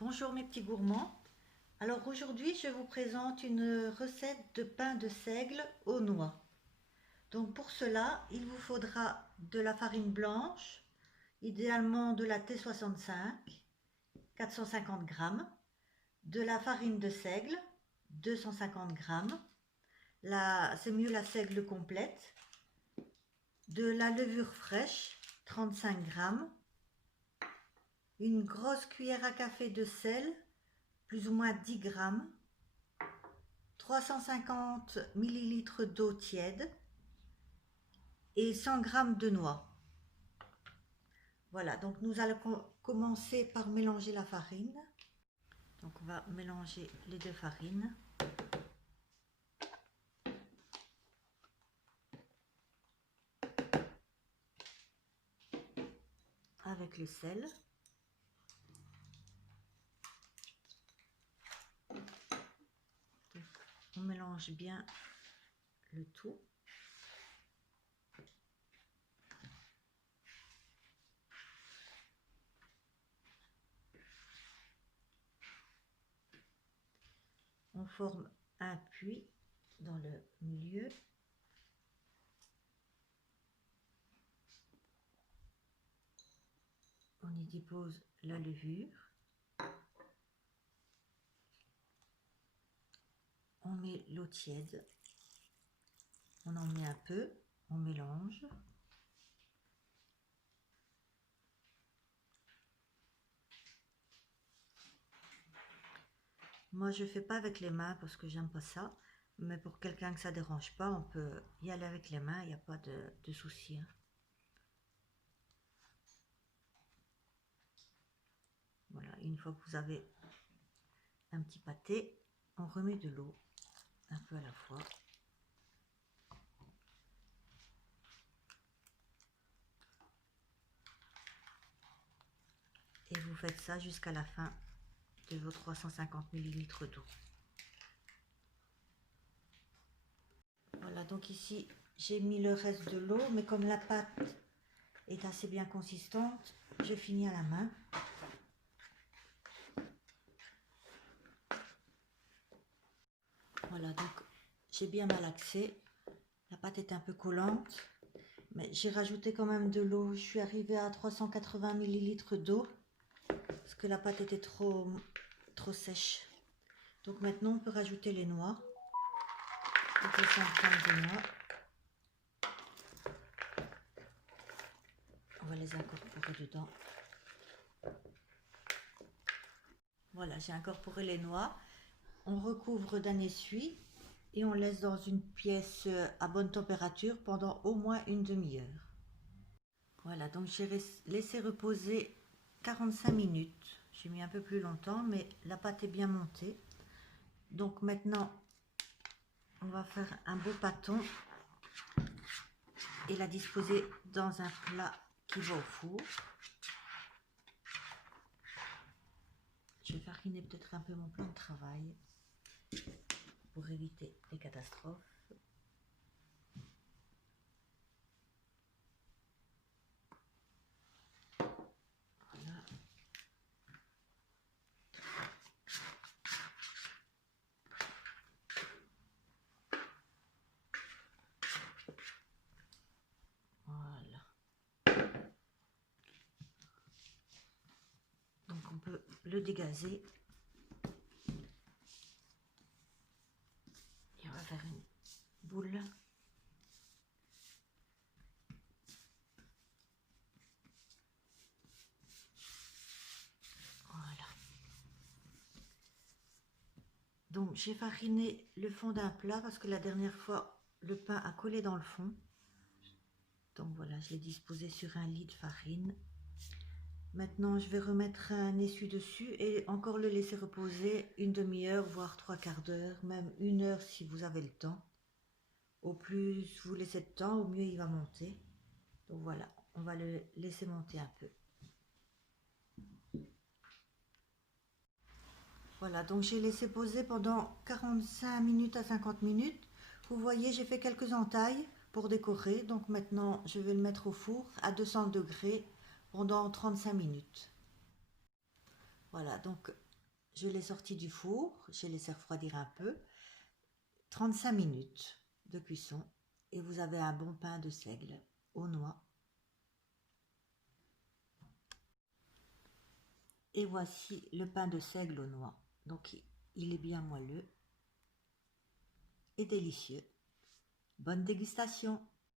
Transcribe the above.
Bonjour mes petits gourmands. Alors aujourd'hui je vous présente une recette de pain de seigle aux noix. Donc pour cela il vous faudra de la farine blanche, idéalement de la T65, 450 g, de la farine de seigle, 250 g, c'est mieux la seigle complète, de la levure fraîche, 35 g, une grosse cuillère à café de sel, plus ou moins 10 g, 350 ml d'eau tiède et 100 g de noix. Voilà, donc nous allons commencer par mélanger la farine. Donc on va mélanger les deux farines. Avec le sel. Donc, on mélange bien le tout. On forme un puits dans le milieu. On y dépose la levure. On met l'eau tiède. On en met un peu. On mélange. Moi, je fais pas avec les mains parce que j'aime pas ça. Mais pour quelqu'un que ça dérange pas, on peut y aller avec les mains. Il n'y a pas de souci, hein. Voilà, une fois que vous avez un petit pâté, on remet de l'eau, un peu à la fois. Et vous faites ça jusqu'à la fin de vos 350 ml d'eau. Voilà, donc ici, j'ai mis le reste de l'eau, mais comme la pâte est assez bien consistante, je finis à la main. Voilà, donc j'ai bien malaxé. La pâte est un peu collante, mais j'ai rajouté quand même de l'eau. Je suis arrivée à 380 ml d'eau parce que la pâte était trop sèche. Donc maintenant, on peut rajouter les noix. Donc les 100 g de noix. On va les incorporer dedans. Voilà, j'ai incorporé les noix. On recouvre d'un essuie et on laisse dans une pièce à bonne température pendant au moins une demi-heure. Voilà, donc j'ai laissé reposer 45 minutes. J'ai mis un peu plus longtemps, mais la pâte est bien montée. Donc maintenant, on va faire un beau pâton et la disposer dans un plat qui va au four. Je vais fariner peut-être un peu mon plan de travail pour éviter les catastrophes. Voilà. Voilà. Donc on peut le dégazer. Et on va faire une boule. Donc j'ai fariné le fond d'un plat parce que la dernière fois le pain a collé dans le fond. Donc voilà, je l'ai disposé sur un lit de farine. Maintenant je vais remettre un essuie dessus et encore le laisser reposer une demi-heure, voire 3/4 d'heure, même 1 heure si vous avez le temps. Au plus vous laissez de temps, au mieux il va monter. Donc voilà, on va le laisser monter un peu. Voilà, donc j'ai laissé poser pendant 45 minutes à 50 minutes. Vous voyez, j'ai fait quelques entailles pour décorer. Donc maintenant, je vais le mettre au four à 200 degrés pendant 35 minutes. Voilà, donc je l'ai sorti du four, j'ai laissé refroidir un peu, 35 minutes de cuisson et vous avez un bon pain de seigle aux noix. Et voici le pain de seigle aux noix. Donc il est bien moelleux et délicieux. Bonne dégustation!